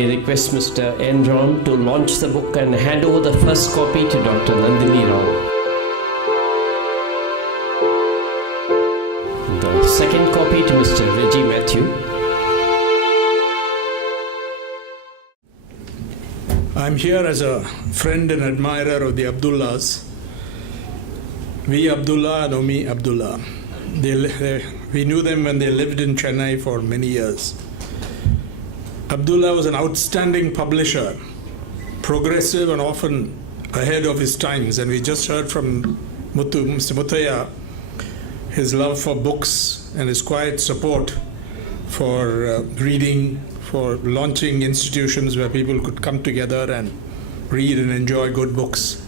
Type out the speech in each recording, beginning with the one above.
may request Mr. Enron to launch the book and hand over the first copy to Dr. Nandini Rao. The second copy to Mr. Reggie Matthew. I'm here as a friend and admirer of the Abdullahs. V. Abdullah and Omi Abdullah. We knew them when they lived in Chennai for many years. Abdullah was an outstanding publisher, progressive and often ahead of his times. And we just heard from Mr. Muthaya, his love for books and his quiet support for reading, for launching institutions where people could come together and read and enjoy good books.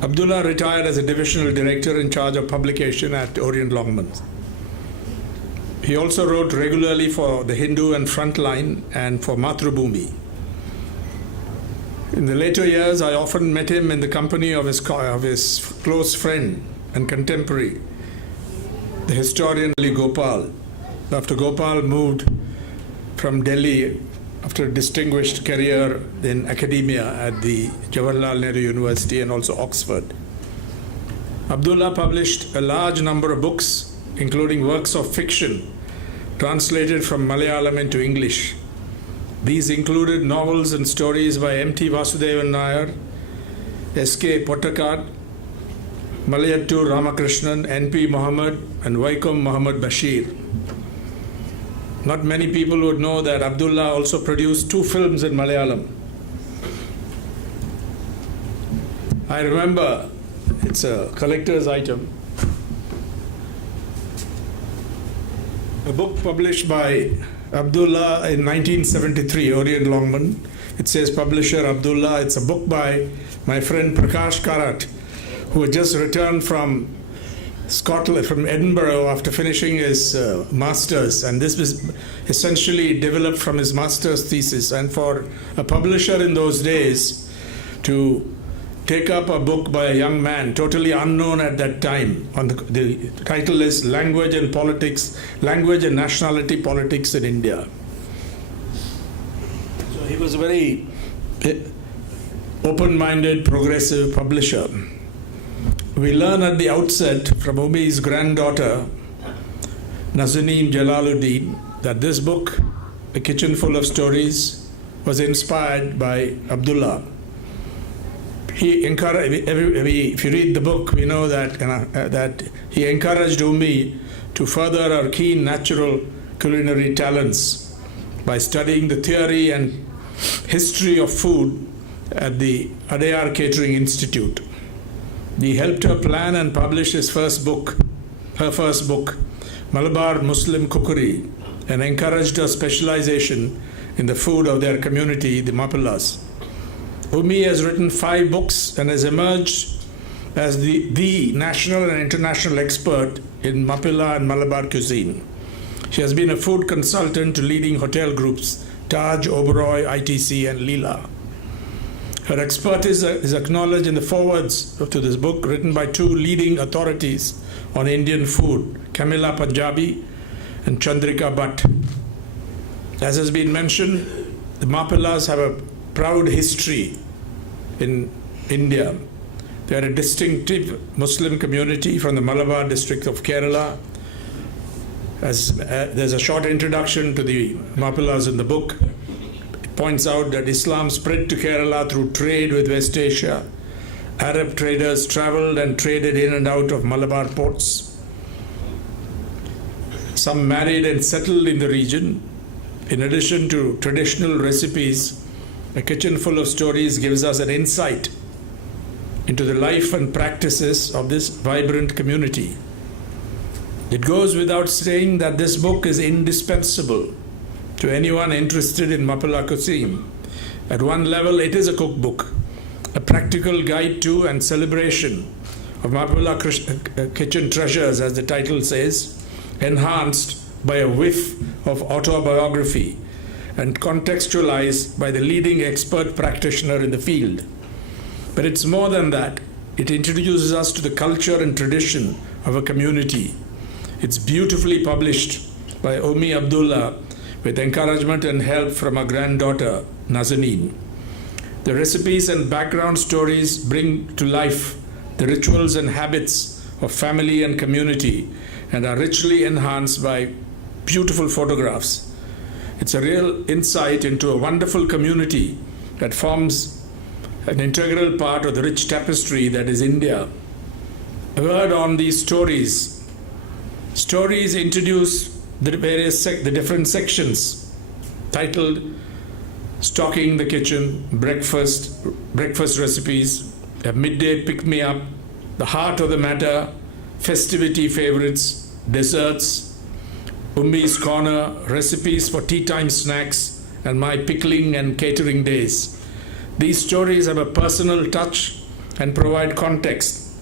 Abdullah retired as a divisional director in charge of publication at Orient Longman. He also wrote regularly for The Hindu and Frontline and for Mathrubhumi. In the later years, I often met him in the company of his close friend and contemporary, the historian Ali Gopal. After Gopal moved from Delhi after a distinguished career in academia at the Jawaharlal Nehru University and also Oxford. Abdullah published a large number of books, including works of fiction translated from Malayalam into English. These included novels and stories by M.T. Vasudevan Nair, S.K. Pottakad, Malayattu Ramakrishnan, N.P. Muhammad, and Vaikom Muhammad Bashir. Not many people would know that Abdullah also produced 2 films in Malayalam. I remember, it's a collector's item, a book published by Abdullah in 1973, Orient Longman. It says publisher Abdullah. It's a book by my friend Prakash Karat, who had just returned from Scotland, from Edinburgh, after finishing his master's, and this was essentially developed from his master's thesis. And for a publisher in those days to take up a book by a young man, totally unknown at that time, on the title is Language and Politics, Language and Nationality Politics in India. So he was a very open-minded, progressive publisher. We learn at the outset from Umi's granddaughter, Nazanin Jalaluddin, that this book, A Kitchen Full of Stories, was inspired by Abdullah. He encouraged, if you read the book, we know that he encouraged Umi to further her keen natural culinary talents by studying the theory and history of food at the Adayar Catering Institute. He helped her plan and publish her first book, Malabar Muslim Cookery, and encouraged her specialization in the food of their community, the Mappilas. Umi has written 5 books and has emerged as the national and international expert in Mappila and Malabar cuisine. She has been a food consultant to leading hotel groups, Taj, Oberoi, ITC, and Leela. Her expertise is acknowledged in the forewords to this book, written by 2 leading authorities on Indian food, Kamila Punjabi and Chandrika Bhatt. As has been mentioned, the Mappilas have a proud history in India. They are a distinctive Muslim community from the Malabar district of Kerala. There's a short introduction to the Mappilas in the book. Points out that Islam spread to Kerala through trade with West Asia. Arab traders traveled and traded in and out of Malabar ports. Some married and settled in the region. In addition to traditional recipes, A Kitchen Full of Stories gives us an insight into the life and practices of this vibrant community. It goes without saying that this book is indispensable to anyone interested in Mappila cuisine. At one level, it is a cookbook, a practical guide to and celebration of Mappila kitchen treasures, as the title says, enhanced by a whiff of autobiography and contextualized by the leading expert practitioner in the field. But it's more than that. It introduces us to the culture and tradition of a community. It's beautifully published by Omi Abdullah with encouragement and help from her granddaughter, Nazanin. The recipes and background stories bring to life the rituals and habits of family and community and are richly enhanced by beautiful photographs. It's a real insight into a wonderful community that forms an integral part of the rich tapestry that is India. A word on these stories. Stories introduce the different sections titled Stocking the Kitchen, breakfast recipes, a midday pick-me-up, the heart of the matter, festivity favorites, desserts, Ummi's Corner, recipes for tea time snacks, and my pickling and catering days. These stories have a personal touch and provide context.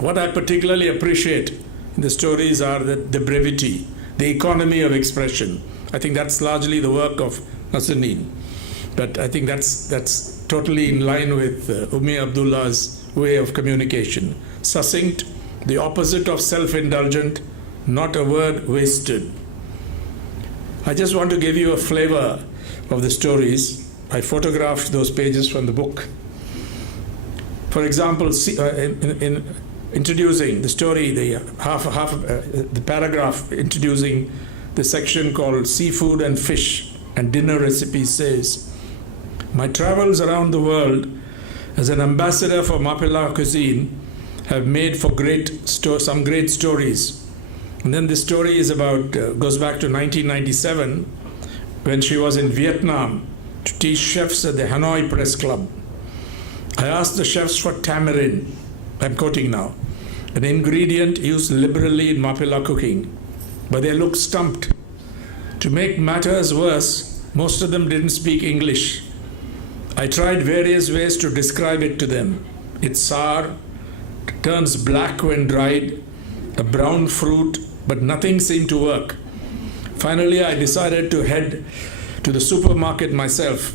What I particularly appreciate in the stories are the brevity, the economy of expression. I think that's largely the work of Nazanin. But I think that's totally in line with Ummi Abdullah's way of communication. Succinct, the opposite of self-indulgent, not a word wasted. I just want to give you a flavor of the stories. I photographed those pages from the book. For example, in introducing the story, the paragraph introducing the section called Seafood and Fish and Dinner Recipes says, my travels around the world as an ambassador for Mapilla cuisine have made for some great stories. And then the story is goes back to 1997 when she was in Vietnam to teach chefs at the Hanoi Press Club. I asked the chefs for tamarind, I'm quoting now, an ingredient used liberally in Mapilla cooking, but they looked stumped. To make matters worse, most of them didn't speak English. I tried various ways to describe it to them. It's sour, turns black when dried, a brown fruit, but nothing seemed to work. Finally, I decided to head to the supermarket myself,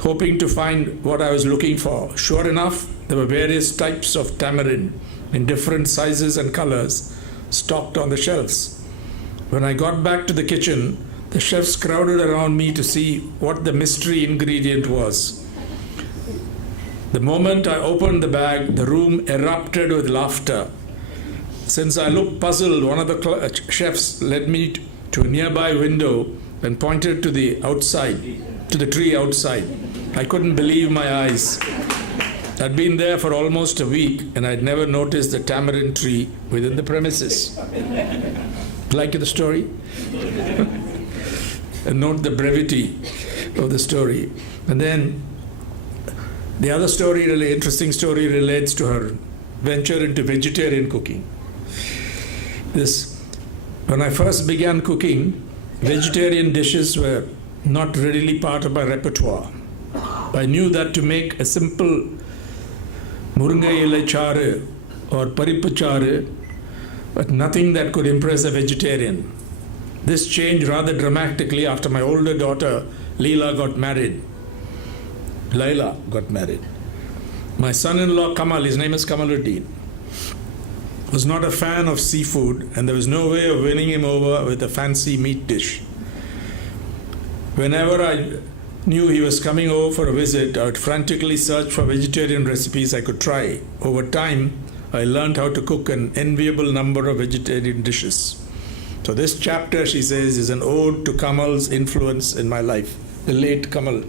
hoping to find what I was looking for. Sure enough, there were various types of tamarind in different sizes and colors stocked on the shelves. When I got back to the kitchen, the chefs crowded around me to see what the mystery ingredient was. The moment I opened the bag, the room erupted with laughter. Since I looked puzzled, one of the chefs led me to a nearby window and pointed to the tree outside. I couldn't believe my eyes. I'd been there for almost a week and I'd never noticed the tamarind tree within the premises. Like the story? And note the brevity of the story. And then the other story, really interesting story, relates to her venture into vegetarian cooking. When I first began cooking, vegetarian dishes were not readily part of my repertoire. I knew that to make a simple muringai ilai charu or parippu charu, but nothing that could impress a vegetarian. This changed rather dramatically after my older daughter, Laila, got married. My son-in-law, Kamal, his name is Kamaluddin, was not a fan of seafood, and there was no way of winning him over with a fancy meat dish. Whenever I knew he was coming over for a visit, I would frantically search for vegetarian recipes I could try. Over time, I learned how to cook an enviable number of vegetarian dishes. So this chapter, she says, is an ode to Kamal's influence in my life, the late Kamal.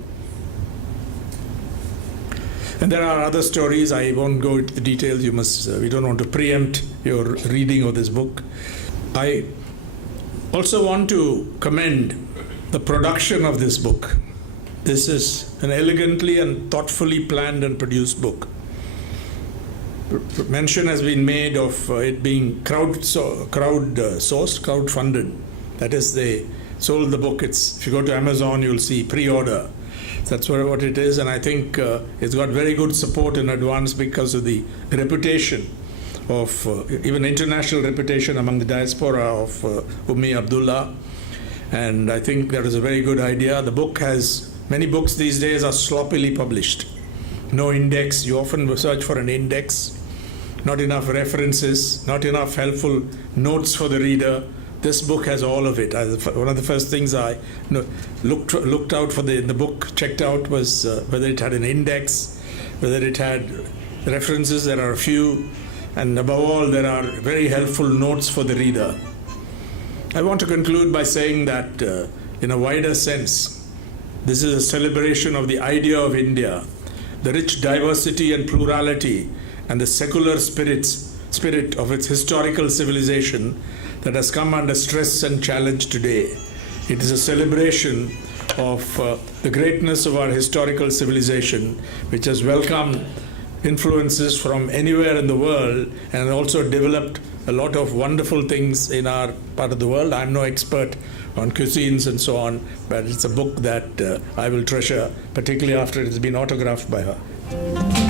And there are other stories. I won't go into the details. We don't want to preempt your reading of this book. I also want to commend the production of this book. This is an elegantly and thoughtfully planned and produced book. Mention has been made of it being crowdsourced, crowdfunded. That is, they sold the book. If you go to Amazon, you'll see pre-order. That's what it is, and I think it's got very good support in advance because of the reputation of, even international reputation among the diaspora of Ummi Abdullah, and I think that is a very good idea. The book many books these days are sloppily published. No index, you often search for an index, not enough references, not enough helpful notes for the reader, this book has all of it. One of the first things I looked out for in the book, checked out, was whether it had an index, whether it had references. There are a few, and above all, there are very helpful notes for the reader. I want to conclude by saying that in a wider sense, this is a celebration of the idea of India, the rich diversity and plurality and the secular spirit of its historical civilization that has come under stress and challenge today. It is a celebration of the greatness of our historical civilization, which has welcomed influences from anywhere in the world and also developed a lot of wonderful things in our part of the world. I'm no expert on cuisines and so on, but it's a book that I will treasure, particularly after it has been autographed by her.